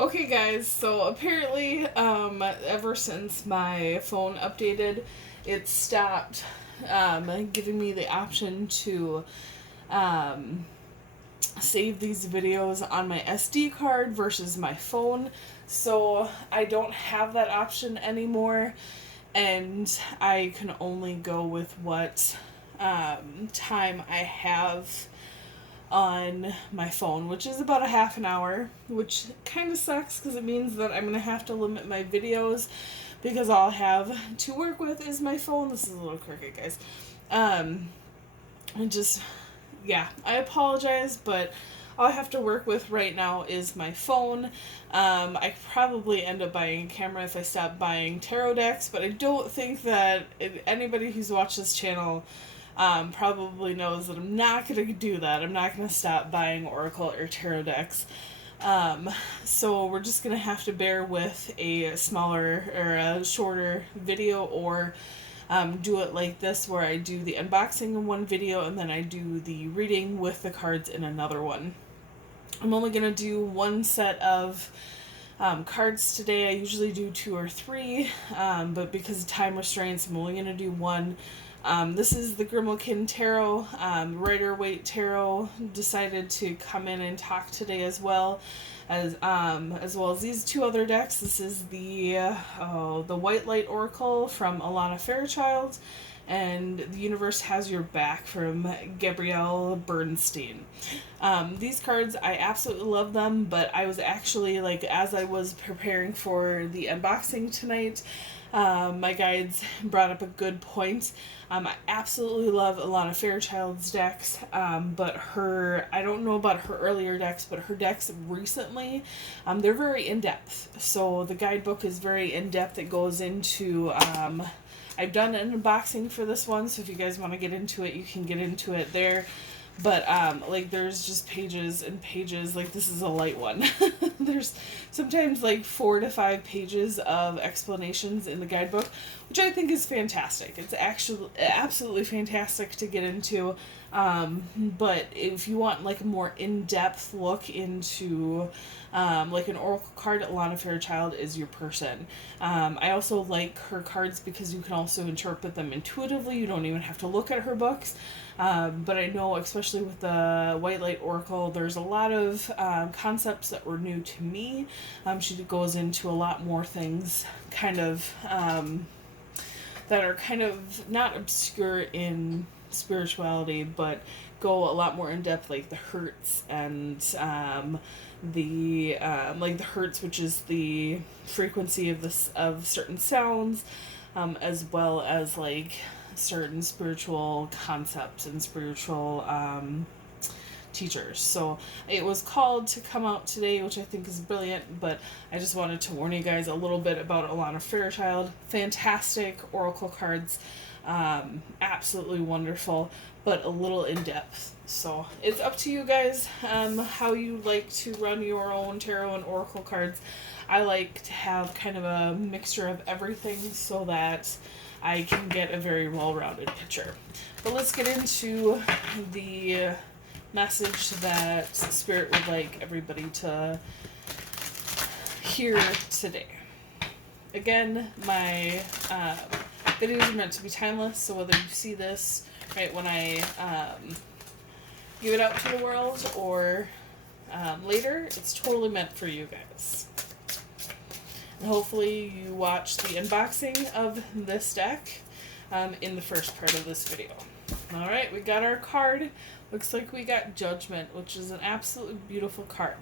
Okay, guys, so apparently, ever since my phone updated, it stopped giving me the option to um, save these videos on my SD card versus my phone. So I don't have that option anymore, and I can only go with what time I have on my phone, which is about a half an hour, which kind of sucks because it means that I'm going to have to limit my videos because all I have to work with is my phone. This is a little crooked, guys. And just, yeah, I apologize, but all I have to work with right now is my phone. I probably end up buying a camera if I stop buying tarot decks, but I don't think that anybody who's watched this channel probably knows that I'm not going to do that. I'm not going to stop buying Oracle or Tarot decks. So we're just going to have to bear with a smaller or a shorter video, or do it like this where I do the unboxing in one video and then I do the reading with the cards in another one. I'm only going to do one set of cards today. I usually do 2 or 3, but because of time restraints, I'm only going to do one. This is the Grimalkin Tarot. Rider-Waite Tarot decided to come in and talk today as well as these 2 other decks. This is the White Light Oracle from Alana Fairchild, and The Universe Has Your Back from Gabrielle Bernstein. These cards, I absolutely love them, but I was actually, as I was preparing for the unboxing tonight, my guides brought up a good point. I absolutely love Alana Fairchild's decks, but I don't know about her earlier decks, but her decks recently, they're very in-depth. So the guidebook is very in-depth. It goes into, I've done an unboxing for this one, so if you guys want to get into it, you can get into it there. But, there's just pages and pages. This is a light one. There's sometimes, 4 to 5 pages of explanations in the guidebook, which I think is fantastic. It's actually absolutely fantastic to get into. But if you want, a more in-depth look into, an oracle card, Alana Fairchild is your person. I also like her cards because you can also interpret them intuitively. You don't even have to look at her books. But I know, especially with the White Light Oracle, there's a lot of concepts that were new to me. She goes into a lot more things that are kind of not obscure in spirituality, but go a lot more in depth, like the hertz and the hertz, which is the frequency of certain sounds, as well as certain spiritual concepts and spiritual teachers. So it was called to come out today, which I think is brilliant, but I just wanted to warn you guys a little bit about Alana Fairchild. Fantastic oracle cards, absolutely wonderful, but a little in-depth. So it's up to you guys how you like to run your own tarot and oracle cards. I like to have kind of a mixture of everything so that I can get a very well-rounded picture. But let's get into the message that Spirit would like everybody to hear today. Again, my videos are meant to be timeless, so whether you see this right when I give it out to the world or later, it's totally meant for you guys. And hopefully you watch the unboxing of this deck in the first part of this video. Alright, we got our card. Looks like we got Judgment, which is an absolutely beautiful card.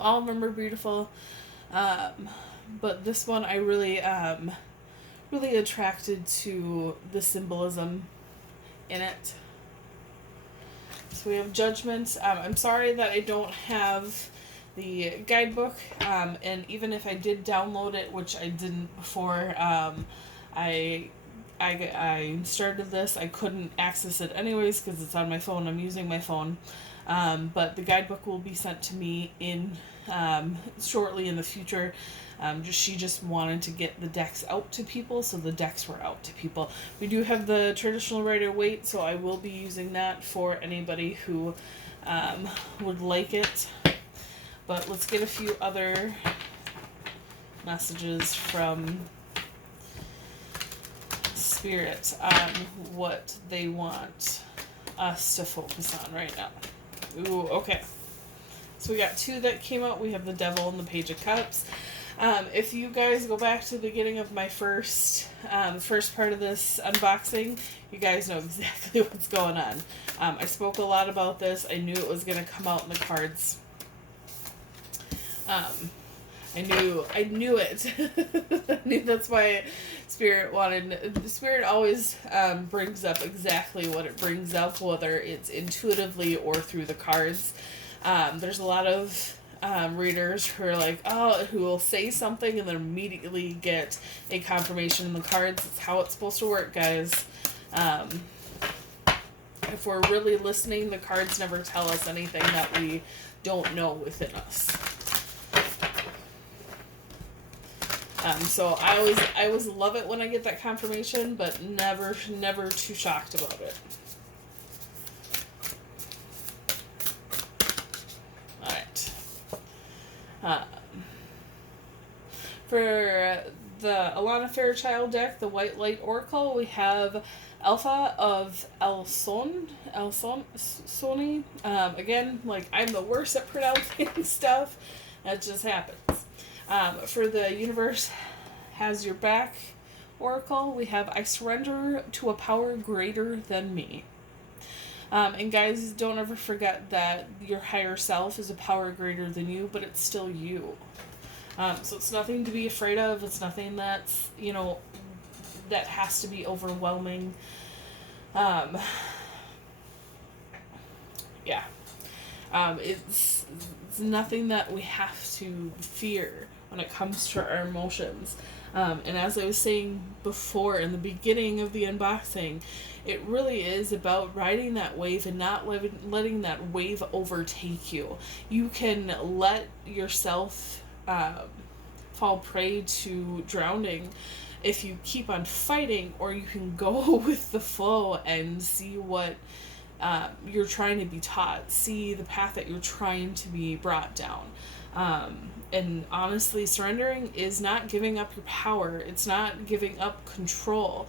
All of them are beautiful, but this one I really attracted to the symbolism in it. So we have Judgment. I'm sorry that I don't have the guidebook, and even if I did download it, which I didn't before I started this, I couldn't access it anyways because it's on my phone. I'm using my phone, but the guidebook will be sent to me in shortly in the future. She just wanted to get the decks out to people, so the decks were out to people. We do have the traditional Rider-Waite, so I will be using that for anybody who would like it. But let's get a few other messages from Spirit on what they want us to focus on right now. Ooh, okay. So we got 2 that came out. We have the Devil and the Page of Cups. If you guys go back to the beginning of my first part of this unboxing, you guys know exactly what's going on. I spoke a lot about this. I knew it was going to come out in the cards. I knew it. I knew that's why Spirit always brings up exactly what it brings up, whether it's intuitively or through the cards. There's a lot of readers who are like, who will say something and then immediately get a confirmation in the cards. It's how it's supposed to work, guys. If we're really listening, the cards never tell us anything that we don't know within us. So I always love it when I get that confirmation, but never too shocked about it. For the Alana Fairchild deck, the White Light Oracle, we have Alpha of Soni. Again, like, I'm the worst at pronouncing stuff. That just happens. For the Universe Has Your Back Oracle, we have I Surrender to a Power Greater Than Me. And guys, don't ever forget that your higher self is a power greater than you, but it's still you. So it's nothing to be afraid of. It's nothing that's, that has to be overwhelming. It's nothing that we have to fear when it comes to our emotions. And as I was saying before in the beginning of the unboxing, it really is about riding that wave and not letting that wave overtake you. You can let yourself fall prey to drowning if you keep on fighting, or you can go with the flow and see what you're trying to be taught, see the path that you're trying to be brought down. And honestly, surrendering is not giving up your power. It's not giving up control.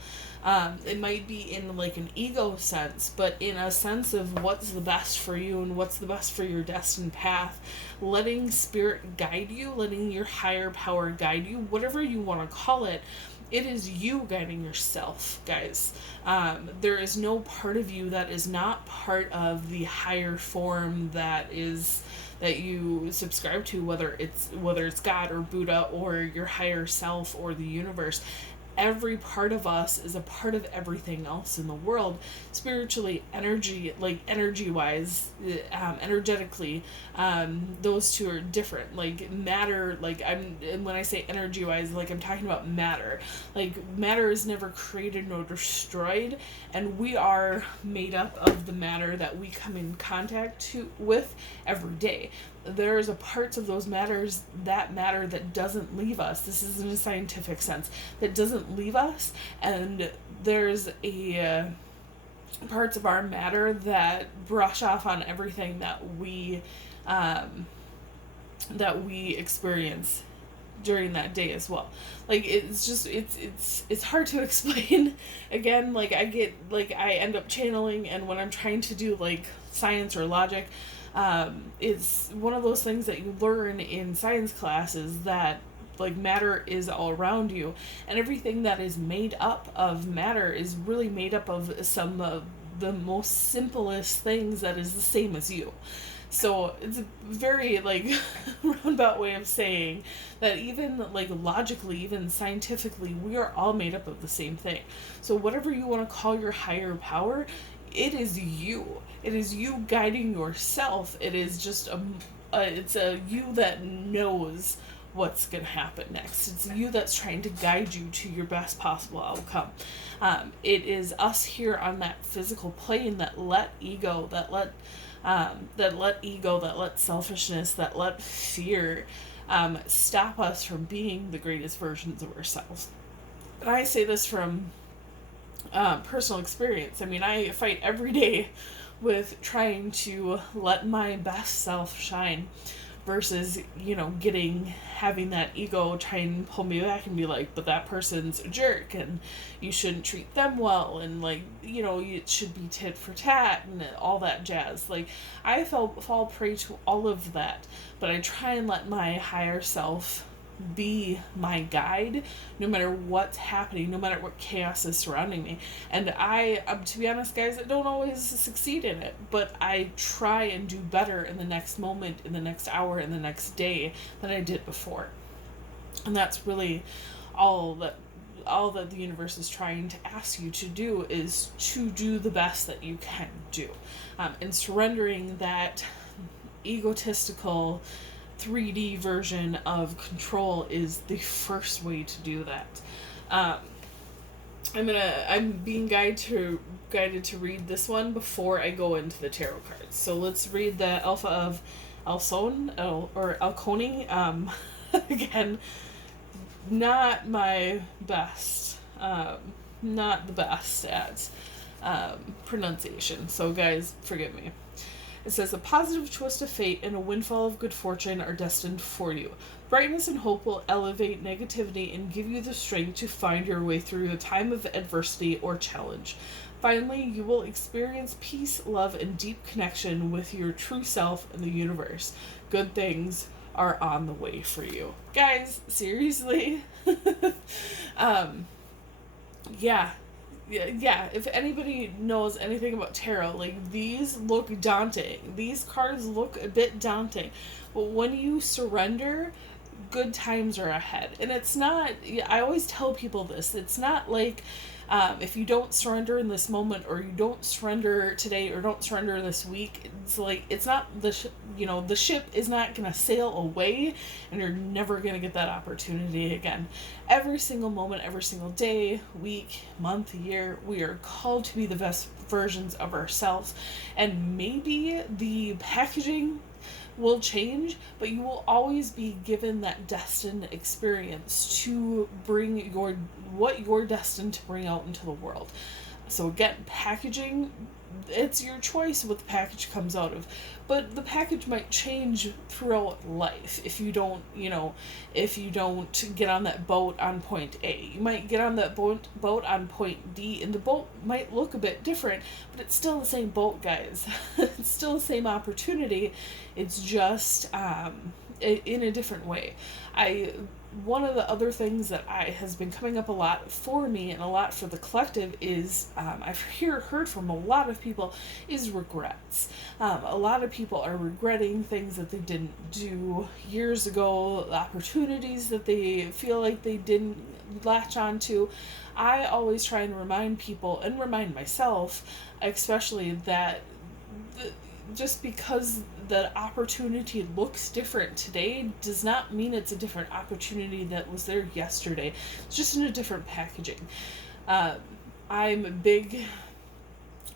It might be in like an ego sense, but in a sense of what's the best for you and what's the best for your destined path. Letting Spirit guide you, letting your higher power guide you, whatever you want to call it. It is you guiding yourself, guys. There is no part of you that is not part of the higher form that you subscribe to, whether it's God or Buddha or your higher self or the universe. Every part of us is a part of everything else in the world, spiritually, energy-wise, energetically. Those two are different. Like matter, and when I say energy-wise, I'm talking about matter. Like matter is never created nor destroyed, and we are made up of the matter that we come in contact with every day. There's a parts of those matters, that matter that doesn't leave us. This is in a scientific sense, that doesn't leave us, and there's a parts of our matter that brush off on everything that we experience during that day as well. It's hard to explain. Again, I end up channeling, and when I'm trying to do science or logic, it's one of those things that you learn in science classes, that matter is all around you, and everything that is made up of matter is really made up of some of the most simplest things that is the same as you. So it's a very roundabout way of saying that even logically, even scientifically, we are all made up of the same thing. So whatever you want to call your higher power, it is you. It is you guiding yourself. It is just it's a you that knows what's going to happen next. It's you that's trying to guide you to your best possible outcome. It is us here on that physical plane that let ego, that let selfishness, that let fear stop us from being the greatest versions of ourselves. And I say this from personal experience. I mean, I fight every day with trying to let my best self shine, versus, having that ego try and pull me back and be like, but that person's a jerk and you shouldn't treat them well, and like, it should be tit for tat and all that jazz. Like, I fall prey to all of that, but I try and let my higher self be my guide no matter what's happening, no matter what chaos is surrounding me. And I, to be honest, guys, I don't always succeed in it, but I try and do better in the next moment, in the next hour, in the next day than I did before. And that's really all that the universe is trying to ask you to do, is to do the best that you can do. And surrendering that egotistical 3D version of control is the first way to do that. I'm being guided to read this one before I go into the tarot cards. So let's read the Alpha of Alconi. Again, not my best. Not the best at pronunciation. So guys, forgive me. It says, a positive twist of fate and a windfall of good fortune are destined for you. Brightness and hope will elevate negativity and give you the strength to find your way through a time of adversity or challenge. Finally, you will experience peace, love, and deep connection with your true self and the universe. Good things are on the way for you. Guys, seriously? Yeah, if anybody knows anything about tarot, like, these look daunting. These cards look a bit daunting. But when you surrender, good times are ahead. And it's not, I always tell people this, it's not like if you don't surrender in this moment, or you don't surrender today, or don't surrender this week, it's like, it's not the ship is not going to sail away, and you're never going to get that opportunity again. Every single moment, every single day, week, month, year, we are called to be the best versions of ourselves. And maybe the packaging will change, but you will always be given that destined experience to bring what you're destined to bring out into the world. So again, packaging, it's your choice what the package comes out of, but the package might change throughout life if you don't get on that boat on point A. You might get on that boat on point D, and the boat might look a bit different, but it's still the same boat, guys. It's still the same opportunity. It's just in a different way. One of the other things that has been coming up a lot for me and a lot for the collective is, I've heard from a lot of people, is regrets. A lot of people are regretting things that they didn't do years ago, opportunities that they feel like they didn't latch on to. I always try and remind people, and remind myself especially, that just because the opportunity looks different today does not mean it's a different opportunity that was there yesterday. It's just in a different packaging. I'm a big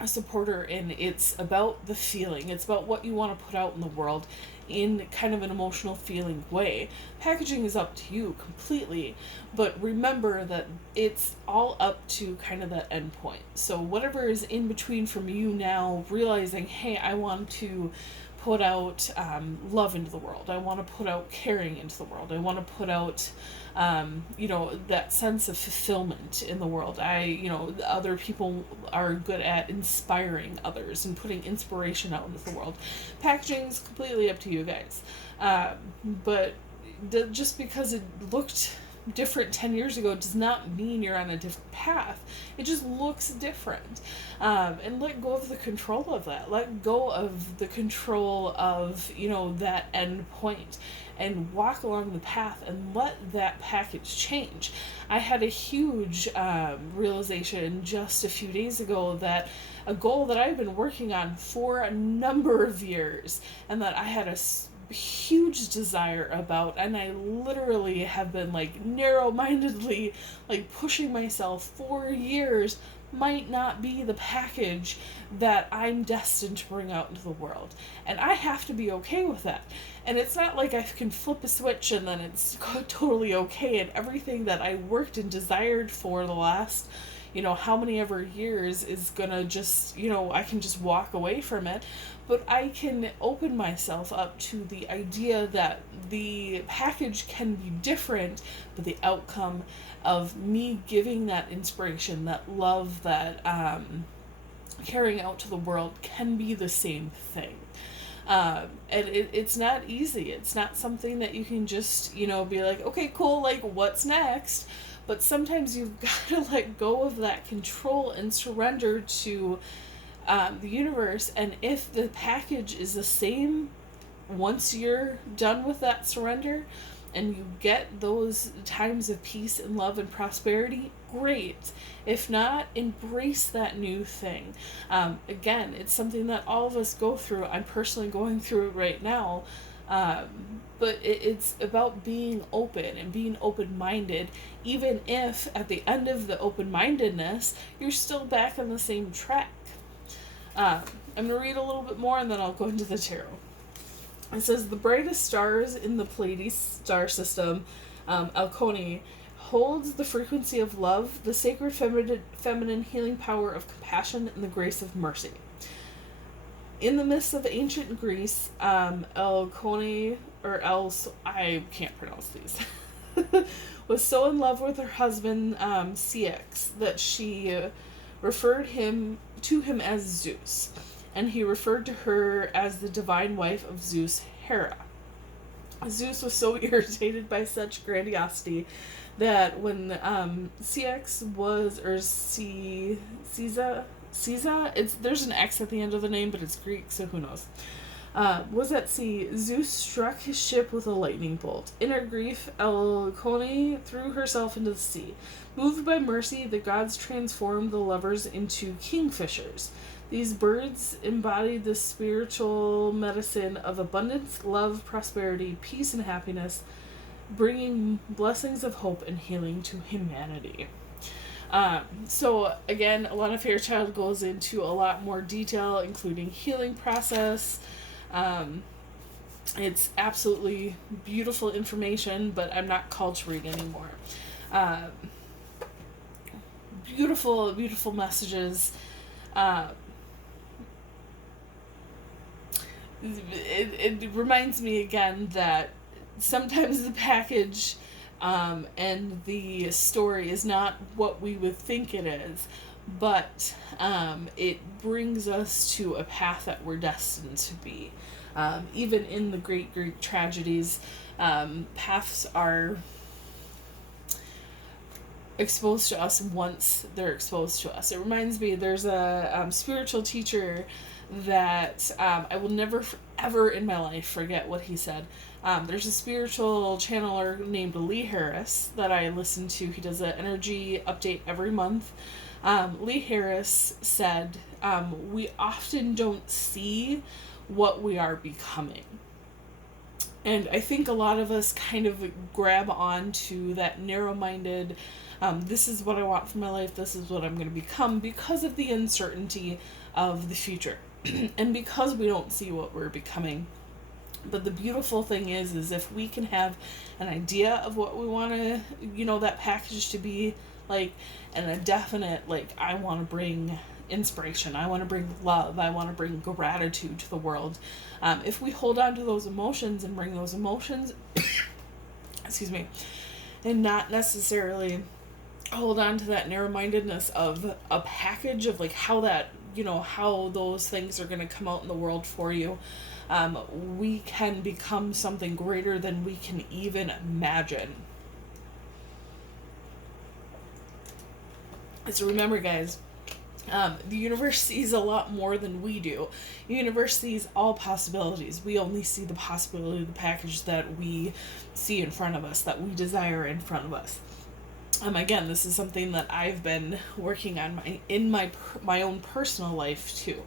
supporter, and it's about the feeling. It's about what you want to put out in the world in kind of an emotional feeling way. Packaging is up to you completely, but remember that it's all up to kind of that end point. So whatever is in between from you now realizing, hey, I want to put out love into the world. I want to put out caring into the world. I want to put out that sense of fulfillment in the world. Other people are good at inspiring others and putting inspiration out into the world. Packaging is completely up to you guys. But just because it looked different 10 years ago does not mean you're on a different path. It just looks different. And let go of the control of that. Let go of the control of, that end point, and walk along the path and let that package change. I had a huge realization just a few days ago that a goal that I've been working on for a number of years, and that I had a huge desire about, and I literally have been narrow-mindedly pushing myself for years, might not be the package that I'm destined to bring out into the world. And I have to be okay with that. And it's not like I can flip a switch and then it's totally okay, and everything that I worked and desired for the last how many ever years is gonna just, I can just walk away from it. But I can open myself up to the idea that the package can be different, but the outcome of me giving that inspiration, that love, that carrying out to the world can be the same thing. And it's not easy. It's not something that you can just, be like, okay, cool, like, what's next? But sometimes you've got to let go of that control and surrender to the universe. And if the package is the same once you're done with that surrender and you get those times of peace and love and prosperity, great. If not, embrace that new thing. Again, it's something that all of us go through. I'm personally going through it right now. But it's about being open and being open-minded, even if at the end of the open-mindedness, you're still back on the same track. I'm going to read a little bit more and then I'll go into the tarot. It says, the brightest stars in the Pleiades star system, Alconi, holds the frequency of love, the sacred feminine healing power of compassion, and the grace of mercy. In the midst of ancient Greece, Alconi, I can't pronounce these, was so in love with her husband, Ceyx, that she referred to him as Zeus, and he referred to her as the divine wife of Zeus, Hera. Zeus was so irritated by such grandiosity that when Ceyx was, or Caesar, there's an X at the end of the name, but it's Greek, so who knows, was at sea, Zeus struck his ship with a lightning bolt. In her grief, Alcone threw herself into the sea. Moved by mercy, the gods transformed the lovers into kingfishers. These birds embodied the spiritual medicine of abundance, love, prosperity, peace, and happiness, bringing blessings of hope and healing to humanity. So again, Alana Fairchild goes into a lot more detail, including healing process. It's absolutely beautiful information, but I'm not called to read anymore. Beautiful, beautiful messages. It reminds me again that sometimes the package and the story is not what we would think it is, but it brings us to a path that we're destined to be. Even in the great Greek tragedies, paths are exposed to us once they're exposed to us. It reminds me, there's a spiritual teacher that I will never ever in my life forget what he said. There's a spiritual channeler named Lee Harris that I listen to. He does an energy update every month. Lee Harris said, we often don't see what we are becoming. And I think a lot of us kind of grab on to that narrow-minded, this is what I want for my life, this is what I'm going to become, because of the uncertainty of the future. And because we don't see what we're becoming. But the beautiful thing is if we can have an idea of what we want to, that package to be like, and a definite, like, I want to bring inspiration, I want to bring love, I want to bring gratitude to the world. If we hold on to those emotions and bring those emotions, excuse me, and not necessarily hold on to that narrow-mindedness of a package of like how that, how those things are going to come out in the world for you, we can become something greater than we can even imagine. So remember, guys, the universe sees a lot more than we do. The universe sees all possibilities. We only see the possibility of the package that we see in front of us, that we desire in front of us. Again, this is something that I've been working on in my own personal life too.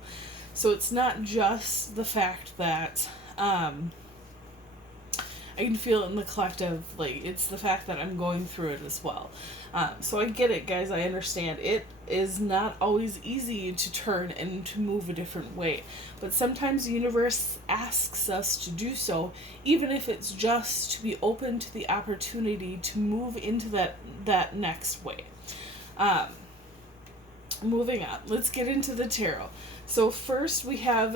So it's not just the fact that I can feel it in the collective, like, it's the fact that I'm going through it as well. So I get it, guys, I understand. It is not always easy to turn and to move a different way. But sometimes the universe asks us to do so, even if it's just to be open to the opportunity to move into that next way. moving on. Let's get into the tarot. So first we have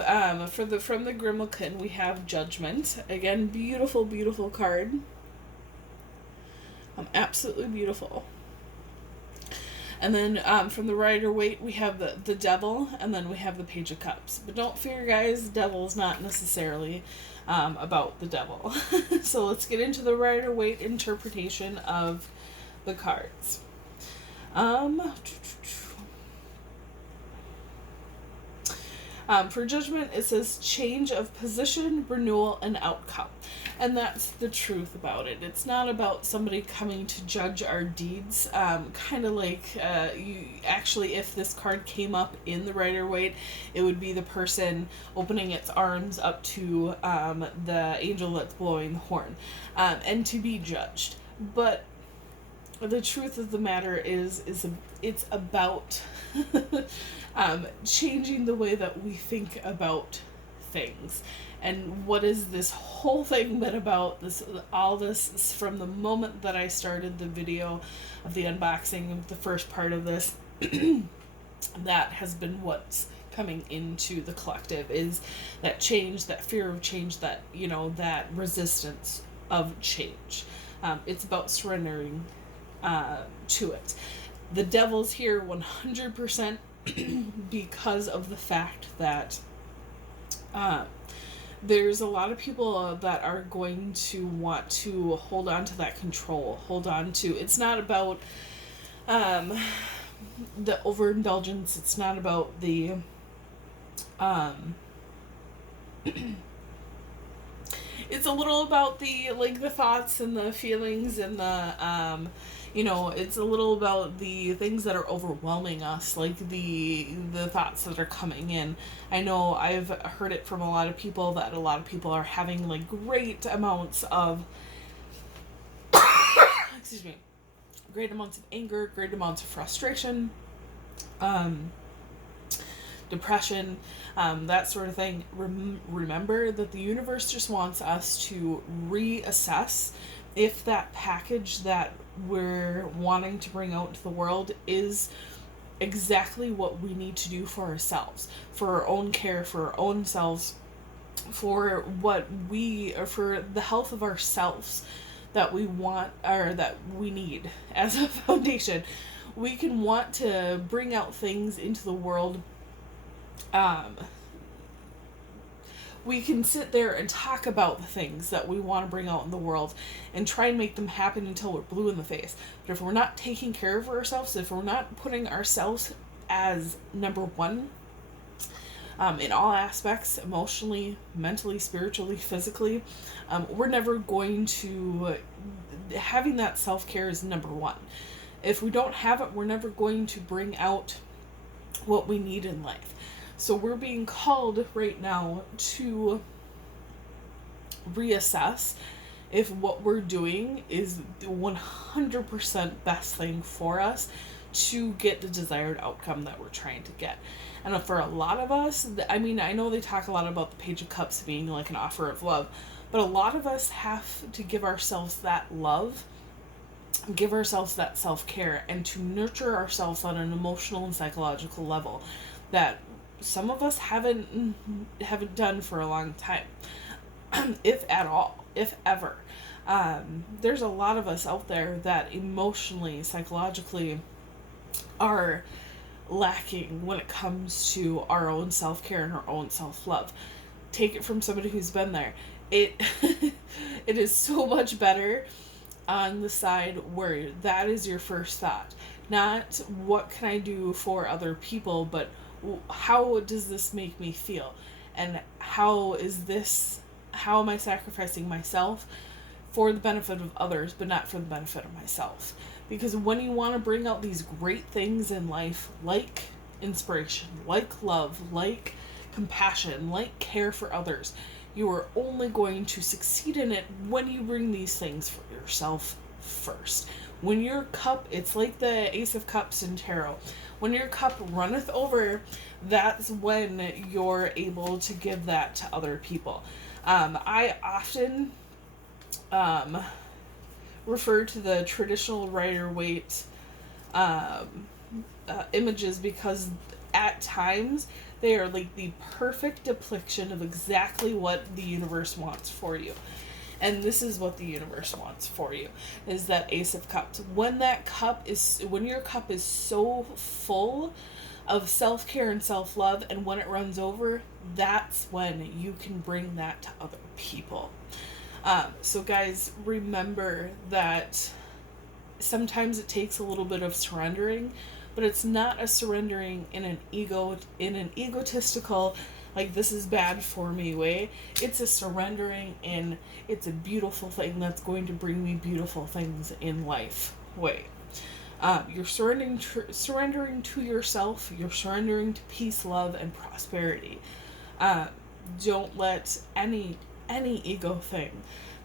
from the Grimalkin we have Judgment. Again, beautiful, beautiful card. Absolutely beautiful. And then from the Rider-Waite, we have the Devil, and then we have the Page of Cups. But don't fear, guys, the Devil is not necessarily about the devil. So let's get into the Rider-Waite interpretation of the cards. For Judgment, it says change of position, renewal, and outcome. And that's the truth about it. It's not about somebody coming to judge our deeds. Kind of like, if this card came up in the Rider-Waite, it would be the person opening its arms up to the angel that's blowing the horn, and to be judged. But the truth of the matter is it's about changing the way that we think about things. And what is this whole thing been about? All this from the moment that I started the video of the unboxing of the first part of this, that has been what's coming into the collective, is that change, that fear of change, that, that resistance of change. It's about surrendering to it. The Devil's here 100% because of the fact that there's a lot of people that are going to want to hold on to that control, it's not about the overindulgence, it's not about the it's a little about the thoughts and the feelings and the it's a little about the things that are overwhelming us, like the thoughts that are coming in. I know I've heard it from a lot of people that a lot of people are having great amounts of excuse me, great amounts of anger, great amounts of frustration, depression, that sort of thing. Remember that the universe just wants us to reassess if that package that we're wanting to bring out into the world is exactly what we need to do for ourselves, for our own care, for our own selves, for for the health of ourselves that we want, or that we need as a foundation. We can want to bring out things into the world. We can sit there and talk about the things that we want to bring out in the world and try and make them happen until we're blue in the face. But if we're not taking care of ourselves, if we're not putting ourselves as number one, in all aspects, emotionally, mentally, spiritually, physically, we're never going to... Having that self-care is number one. If we don't have it, we're never going to bring out what we need in life. So we're being called right now to reassess if what we're doing is the 100% best thing for us to get the desired outcome that we're trying to get. And for a lot of us, I know they talk a lot about the Page of Cups being like an offer of love, but a lot of us have to give ourselves that love, give ourselves that self-care, and to nurture ourselves on an emotional and psychological level that some of us haven't done for a long time, if at all, if ever. There's a lot of us out there that emotionally, psychologically are lacking when it comes to our own self-care and our own self-love. Take it from somebody who's been there. It it is so much better on the side where that is your first thought. Not what can I do for other people, but how does this make me feel? And how am I sacrificing myself for the benefit of others, but not for the benefit of myself? Because when you want to bring out these great things in life, like inspiration, like love, like compassion, like care for others, you are only going to succeed in it when you bring these things for yourself first. When your cup, it's like the Ace of Cups in tarot. When your cup runneth over, that's when you're able to give that to other people. I often refer to the traditional Rider-Waite images because at times they are like the perfect depiction of exactly what the universe wants for you. And this is what the universe wants for you, is that Ace of Cups. When your cup is so full of self-care and self-love, and when it runs over, that's when you can bring that to other people. So guys, remember that sometimes it takes a little bit of surrendering, but it's not a surrendering in an egotistical, like this is bad for me way. It's a surrendering in it's a beautiful thing that's going to bring me beautiful things in life way. You're surrendering to yourself. You're surrendering to peace, love, and prosperity. Don't let any ego thing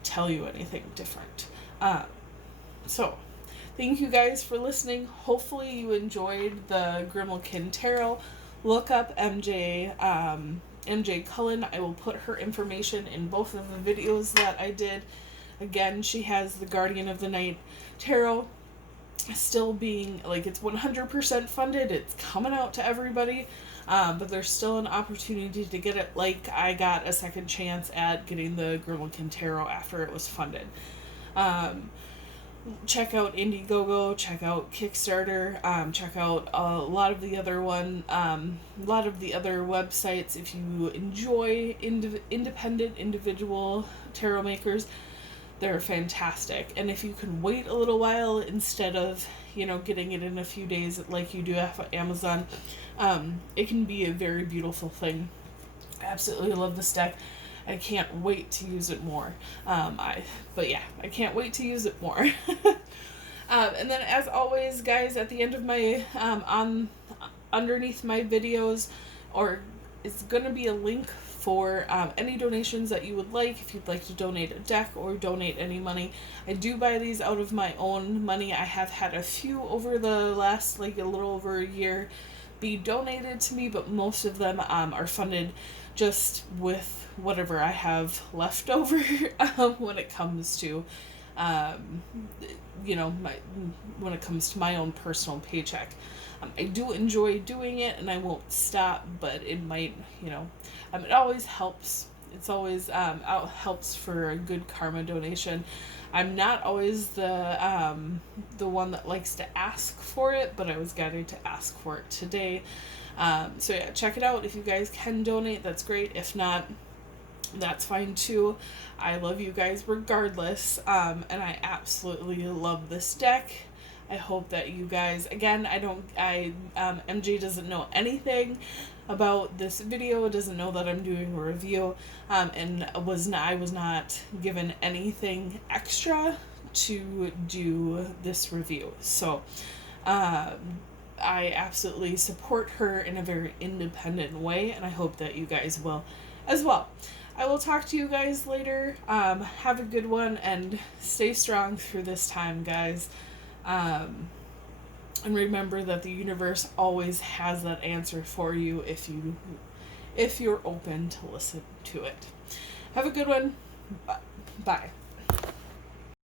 tell you anything different. So, thank you guys for listening. Hopefully you enjoyed the Grimalkin Tarot. Look up MJ Cullen. I will put her information in both of the videos that I did. Again, she has the Guardian of the Night Tarot still being, like, it's 100% funded. It's coming out to everybody. But there's still an opportunity to get it. Like, I got a second chance at getting the Grimalkin Tarot after it was funded. Check out Indiegogo, check out Kickstarter, check out a lot of the other websites if you enjoy independent individual tarot makers. They're fantastic. And if you can wait a little while instead of, getting it in a few days like you do at Amazon, it can be a very beautiful thing. I absolutely love this deck. I can't wait to use it more. I can't wait to use it more. And then, as always, guys, at the end of my underneath my videos, or it's gonna be a link for any donations that you would like. If you'd like to donate a deck or donate any money, I do buy these out of my own money. I have had a few over the last a little over a year be donated to me, but most of them are funded just with whatever I have left over when it comes to when it comes to my own personal paycheck. I do enjoy doing it, and I won't stop, but it might, it always helps. It's always helps for a good karma donation. I'm not always the one that likes to ask for it, but I was getting to ask for it today. So yeah, check it out. If you guys can donate, that's great. If not, that's fine too. I love you guys regardless, and I absolutely love this deck. I hope that you guys, again, MJ doesn't know anything about this video, doesn't know that I'm doing a review, and I was not given anything extra to do this review. So, I absolutely support her in a very independent way, and I hope that you guys will as well. I will talk to you guys later. Have a good one, and stay strong through this time, guys. And remember that the universe always has that answer for you if you're open to listen to it. Have a good one. Bye.